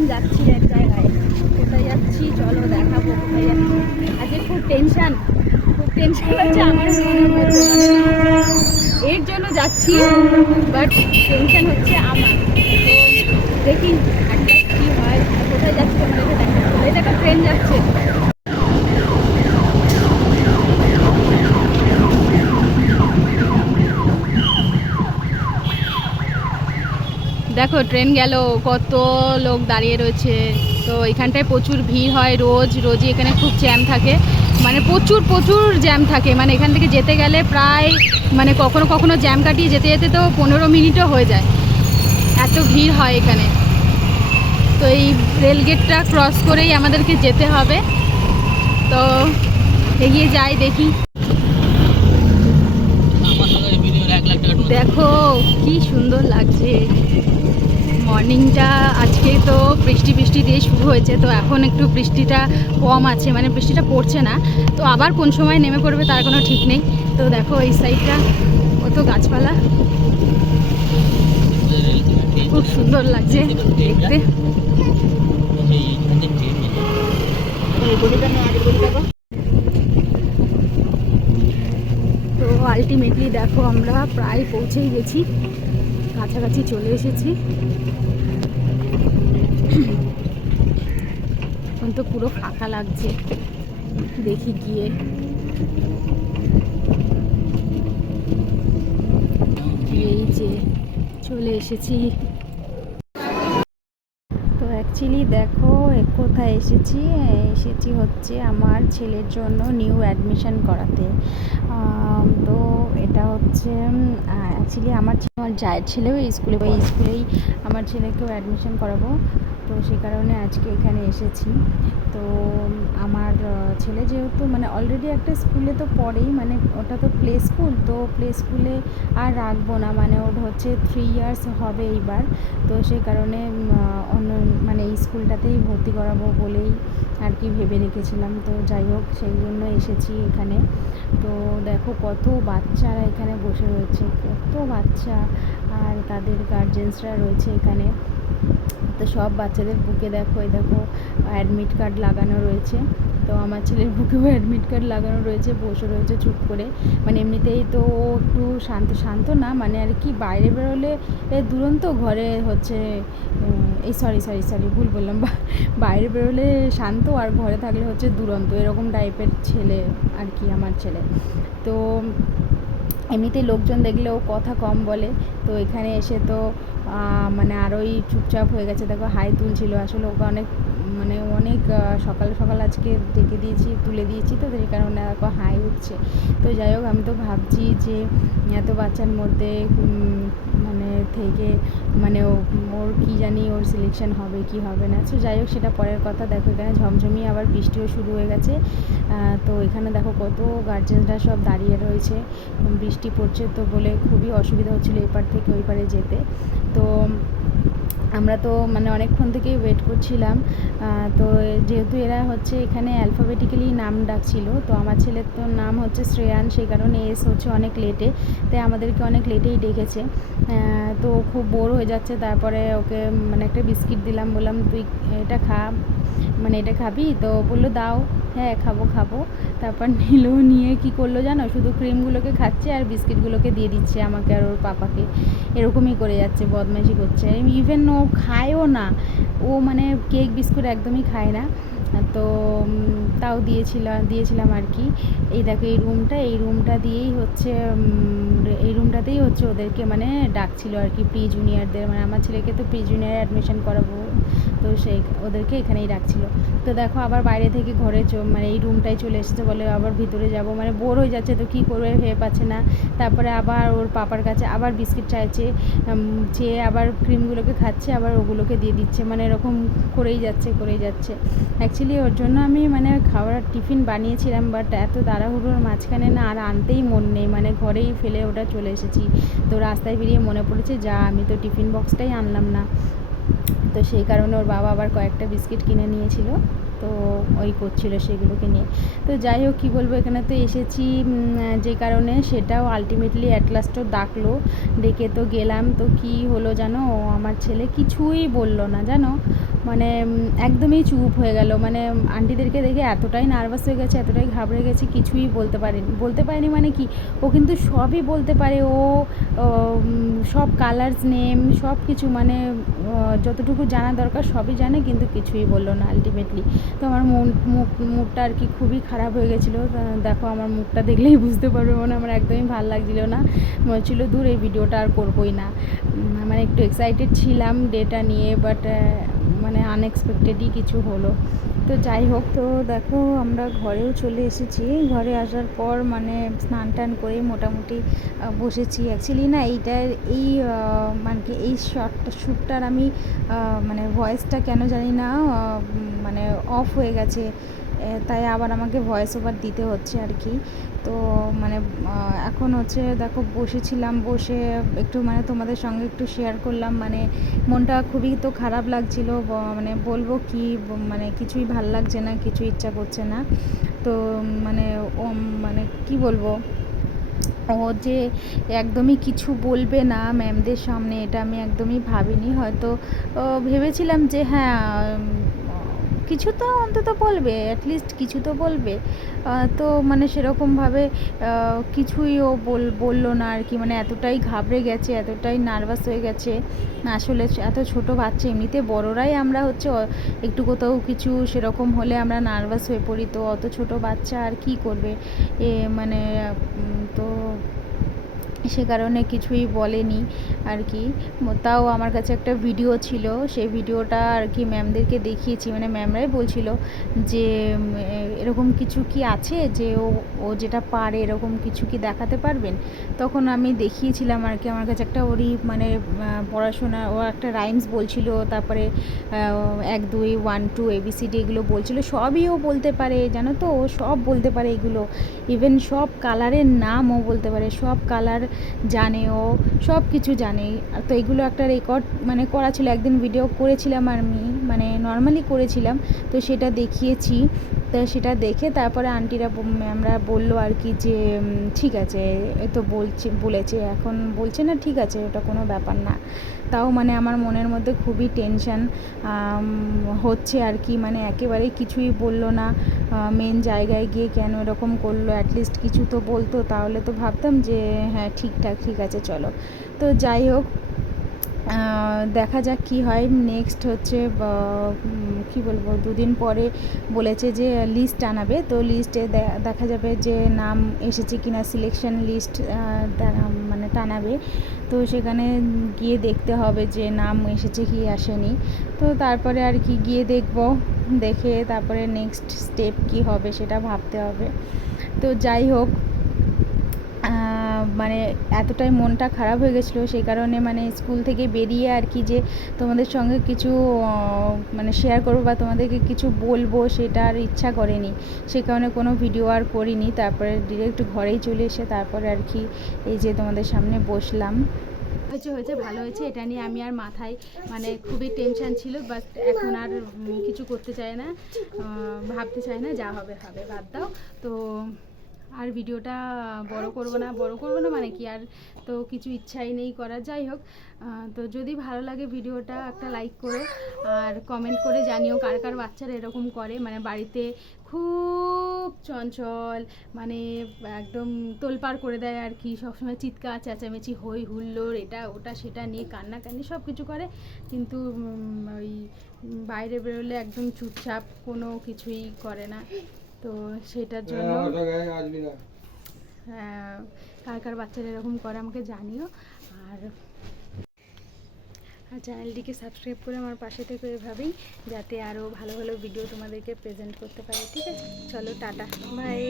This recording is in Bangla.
এখন যাচ্ছি এক জায়গায়। কোথায় যাচ্ছি চলো দেখাবো কোথায় যাচ্ছি। আজকে খুব টেনশন হচ্ছে আমার মনের মধ্যে, মানে এর জন্য যাচ্ছি, বাট টেনশন হচ্ছে আমার। তো দেখি একটা কী হয়, কোথায় যাচ্ছি তোমাদেরকে দেখাবো। এই দেখো ট্রেন যাচ্ছে। দেখো ট্রেন গেল, কত লোক দাঁড়িয়ে রয়েছে। তো এখানটায় প্রচুর ভিড় হয়, রোজই এখানে খুব জ্যাম থাকে, মানে প্রচুর জ্যাম থাকে। মানে এখান থেকে যেতে গেলে প্রায় মানে কখনো জ্যাম কাটিয়ে যেতে যেতে তো 15 মিনিটও হয়ে যায়, এত ভিড় হয় এখানে। তো এই রেলগেটটা ক্রস করেই আমাদেরকে যেতে হবে। তো এগিয়ে যাই, দেখি। দেখো কি সুন্দর লাগছে মর্নিংটা। আজকে তো বৃষ্টি দিয়ে শুরু হয়েছে, তো এখন একটু বৃষ্টিটা কম আছে, মানে বৃষ্টিটা পড়ছে না। তো আবার কোন সময় নেমে পড়বে তার কোনো ঠিক নেই। তো দেখো এই সাইডটা কত গাছপালা, খুব সুন্দর লাগছে দেখতে। তো আলটিমেটলি দেখো আমরা প্রায় পৌঁছেই গেছি, কাছাকাছি চলে এসেছি। এখন তো পুরো ফাঁকা লাগছে, দেখি গিয়ে। এই যে চলে এসেছি। তো অ্যাকচুয়ালি দেখো কোথায় এসেছি হচ্ছে আমার ছেলের জন্য নিউ অ্যাডমিশন করাতে। তো এটা হচ্ছে অ্যাকচুয়ালি আমার জায়ের ছেলেও এই স্কুলেই আমার ছেলেকেও অ্যাডমিশন করাবো। তো সে কারণে আজকে এখানে এসেছি। তো আমার ছেলে যেহেতু মানে অলরেডি একটা স্কুলে তো পড়েই, মানে ওটা তো প্লে স্কুল, তো প্লে স্কুলে আর রাখবো না, মানে ওর হচ্ছে 3 ইয়ার্স হবে এইবার। তো সেই কারণে অন্য মানে এই স্কুলটাতেই ভর্তি করাবো বলেই আর কি ভেবে রেখেছিলাম। তো যাই হোক সেই জন্য এসেছি এখানে। তো দেখো কত বাচ্চারা এখানে বসে রয়েছে, কত বাচ্চা, আর তাদের গার্জেন্সরা রয়েছে এখানে। তো সব বাচ্চাদের বুকে দেখো অ্যাডমিট কার্ড লাগানো রয়েছে। তো আমার ছেলের বুকেও অ্যাডমিট কার্ড লাগানো রয়েছে, বসে রয়েছে চুপ করে। মানে এমনিতেই তো ও একটু শান্ত না, মানে আর কি বাইরে বেরোলে দুরন্ত, ঘরে হচ্ছে এই সরি ভুল বললাম, বাইরে বেরোলে শান্ত আর ঘরে থাকলে হচ্ছে দুরন্ত, এরকম টাইপের ছেলে আর কি আমার ছেলে। তো এমনিতেই লোকজন দেখলেও কথা কম বলে, তো এখানে এসে তো মানে আরোই চুপচাপ হয়ে গেছে। দেখো হাই তুলছিল, আসলে ওকে অনেক সকাল আজকে তুলে দিয়েছি, তো সেই কারণে দেখো হাই উঠছে। তো যাই হোক আমি তো ভাবছি যে এত বাচ্চার মধ্যে মানে থেকে মানে ওর কী জানি ওর সিলেকশন হবে কি হবে না। তো যাই হোক সেটা পরের কথা। দেখো এখানে ঝমঝমিয়ে আবার বৃষ্টিও শুরু হয়ে গেছে। তো এখানে দেখো কত গার্জেনরা সব দাঁড়িয়ে রয়েছে, বৃষ্টি পড়ছে তো বলে খুবই অসুবিধা হচ্ছিলো এপার থেকে ওই পারে যেতে। তো আমরা তো মানে অনেকক্ষণ থেকেই ওয়েট করছিলাম। তো যেহেতু এরা হচ্ছে এখানে অ্যালফাবেটিক্যালি নাম ডাকছিল, তো আমার ছেলের তো নাম হচ্ছে শ্রেয়ান, সেই কারণে এস হচ্ছে অনেক লেটে, তাই আমাদেরকে অনেক লেটেই ডেকেছে। তো খুব বোর হয়ে যাচ্ছে, তারপরে ওকে মানে একটা বিস্কিট দিলাম, বললাম তুই এটা খা, মানে এটা খাবি? তো বললো দাও, হ্যাঁ খাবো। তারপর নিয়ে কী করলো জানো, শুধু ক্রিমগুলোকে খাচ্ছে আর বিস্কিটগুলোকে দিয়ে দিচ্ছে আমাকে আর ওর পাপাকে। এরকমই করে যাচ্ছে, বদমাইশি করছে। ইভেন ও খায়ও না, ও মানে কেক বিস্কুট একদমই খায় না। তো তাও দিয়েছিলাম আর কি। এই দেখো এই রুমটাতেই হচ্ছে ওদেরকে মানে ডাকছিল আর কি, প্রি জুনিয়রদের, মানে আমার ছেলেকে তো প্রি জুনিয়র অ্যাডমিশন করাবো, তো ওদেরকে এখানেই ডাকছিল। তো দেখো আবার বাইরে থেকে ঘরে মানে এই রুমটায় চলে এসেছে, বলে আবার ভিতরে যাব, মানে বোর হয়ে যাচ্ছে, তো কী করবে ভেবে পাচ্ছে না। তারপরে আবার ওর পাপার কাছে আবার বিস্কিট চাইছে, চেয়ে আবার ক্রিমগুলোকে খাচ্ছে, আবার ওগুলোকে দিয়ে দিচ্ছে, মানে এরকম করেই যাচ্ছে। অ্যাকচুয়ালি ওর জন্য আমি মানে খাবার টিফিন বানিয়েছিলাম, বাট এত তাড়াহুড়োর মাঝখানে না আর আনতেই মন নেই, মানে ঘরেই ফেলে ওটা চলে এসেছি। তো রাস্তায় বেরিয়ে মনে পড়েছে আমি তো টিফিন বক্সটাই আনলাম না। তো সেই কারণে ওর বাবা আবার কয়েকটা বিস্কিট কিনে নিয়েছিল, তো ওই করছিল সেগুলোকে নিয়ে। তো যাই হোক কী বলবো, এখানে তো এসেছি যে কারণে, সেটাও আলটিমেটলি অ্যাট লাস্টও ডাকলো, ডেকে তো গেলাম। তো কি হলো জানো, আমার ছেলে কিছুই বললো না জানো, ও মানে একদমই চুপ হয়ে গেল। মানে আন্টিদেরকে দেখে এতটাই নার্ভাস হয়ে গেছে, এতটাই ঘাবড়ে গেছে, কিছুই বলতে পারেনি মানে কি, ও কিন্তু সবই বলতে পারে। ও সব কালার্স নেম সব কিছু মানে যতটুকু জানা দরকার সবই জানে, কিন্তু কিছুই বললো না আলটিমেটলি। তো আমার মুখটা আর কি খুবই খারাপ হয়ে গেছিলো। দেখো আমার মুখটা দেখলেই বুঝতে পারবে, মানে আমার একদমই ভালো লাগছিলো না, মনে হচ্ছিলো দূর এই ভিডিওটা আর করবোই না। মানে একটু এক্সাইটেড ছিলাম ডেটা নিয়ে, বাট মানে আনএক্সপেক্টেডই কিছু হলো। তো যাই হোক, তো দেখো আমরা ঘরেও চলে এসেছি। ঘরে আসার পর মানে স্নান টান করে মোটামুটি বসেছি। অ্যাকচুয়ালি না এইটার এই মানে কি এই শ্যুটটার আমি মানে ভয়েসটা কেন জানি না মানে অফ হয়ে গেছে, তাই আবার আমাকে ভয়েস ওভার দিতে হচ্ছে আর কি। তো মানে এখন হচ্ছে দেখো বসেছিলাম, বসে একটু মানে তোমাদের সঙ্গে একটু শেয়ার করলাম। মানে মনটা খুবই তো খারাপ লাগছিল, মানে বলবো কি, মানে কিছুই ভাল লাগছে না, কিছু ইচ্ছা করছে না। তো মানে মানে কি বলবো, ও যে একদমই কিছু বলবে না ম্যামদের সামনে, এটা আমি একদমই ভাবিনি। হয়তো ভেবেছিলাম যে হ্যাঁ কিছু তো অন্তত বলবে, অ্যাটলিস্ট কিছু তো বলবে। তো মানে সেরকমভাবে কিছুই ও বললো না আর কি। মানে এতটাই ঘাবড়ে গেছে, এতটাই নার্ভাস হয়ে গেছে। আসলে এত ছোট বাচ্চা, এমনিতে বড়রাই আমরা হচ্ছে একটু কোথাও কিছু সেরকম হলে আমরা নার্ভাস হয়ে পড়ি, তো অত ছোট বাচ্চা আর কি করবে মানে তো সে কারণে কিছুই বলেনি আর কি। তাও আমার কাছে একটা ভিডিও ছিল, সেই ভিডিওটা আর কি ম্যামদেরকে দেখিয়েছি। মানে ম্যামরাই বলছিল যে এরকম কিছু কি আছে যে ও যেটা পারে এরকম কিছু কি দেখাতে পারবেন। তখন আমি দেখিয়েছিলাম আর কি। আমার কাছে একটা ওরই মানে পড়াশোনা, ও একটা রাইমস বলছিল, তারপরে 1 2 1 2 ABCD এগুলো বলছিল, সবই ও বলতে পারে জানো তো। ও সব বলতে পারে এগুলো, ইভেন সব কালারের নাম ও বলতে পারে, সব কালার জানে, ও সব কিছু জানে। তো এগুলো একটা রেকর্ড মানে করা ছিল, একদিন ভিডিও করেছিলাম আমি, মানে নর্মালি করেছিলাম, তো সেটা দেখিয়েছি। তো সেটা দেখে তারপরে আন্টিরা ম্যামরা বললো আর কি যে ঠিক আছে, এ তো বলেছে, এখন বলছে না, ঠিক আছে, ওটা কোনো ব্যাপার না। তাও মানে আমার মনের মধ্যে খুবই টেনশান হচ্ছে আর কি। মানে একেবারেই কিছুই বললো না, মেন জায়গায় গিয়ে কেন এরকম করলো। অ্যাটলিস্ট কিছু তো বলতো, তাহলে তো ভাবতাম যে হ্যাঁ ঠিকঠাক, ঠিক আছে চলো। তো যাই হোক, দেখা যাক কি হয়। নেক্সট হচ্ছে কি বলবো, 2 দিন পরে বলেছে যে লিস্ট আনাবে, তো লিস্টে দেখা যাবে যে নাম এসেছে কিনা, সিলেকশন লিস্ট মানে টানাবে। তো সেখানে গিয়ে দেখতে হবে যে নাম এসেছে কি আসেনি। তো তারপরে আর কি গিয়ে দেখবো, দেখে তারপরে নেক্সট স্টেপ কি হবে সেটা ভাবতে হবে। তো যাই হোক, মানে এতটাই মনটা খারাপ হয়ে গেছিলো, সেই কারণে মানে স্কুল থেকে বেরিয়ে আর কি যে তোমাদের সঙ্গে কিছু মানে শেয়ার করবো বা তোমাদেরকে কিছু বলবো, সেটা আর ইচ্ছা করেনি। সে কারণে কোনো ভিডিও আর করিনি। তারপরে ডিরেক্ট ঘরেই চলে এসে তারপরে আর কি এই যে তোমাদের সামনে বসলাম। হয়েছে ভালো হয়েছে, এটা নিয়ে আমি আর মাথায় মানে খুবই টেনশান ছিল, বাট এখন আর কিছু করতে চাই না, ভাবতে চাই না, যা হবে হবে, বাদ দাও। তো আর ভিডিওটা বড় করব না মানে কি, আর তো কিছু ইচ্ছাই নেই করার। যাই হোক, তো যদি ভালো লাগে ভিডিওটা একটা লাইক করো, আর কমেন্ট করে জানিও কার কার বাচ্চারা এরকম করে, মানে বাড়িতে খুব চঞ্চল, মানে একদম তোলপাড় করে দেয় আর কি। সবসময় চিৎকার চেঁচামেচি হই হুল্লোড়, এটা ওটা সেটা নিয়ে কান্নাকানি সব কিছু করে, কিন্তু ওই বাইরে বেরোলে একদম চুপচাপ, কোনো কিছুই করে না। তো সেটার জন্য কার কার বাচ্চারা এরকম করে আমাকে জানিও। আর চ্যানেলটিকে সাবস্ক্রাইব করে আমার পাশে থেকে এভাবেই, যাতে আরও ভালো ভালো ভিডিও তোমাদেরকে প্রেজেন্ট করতে পারি। ঠিক আছে, চলো টাটা, বাই।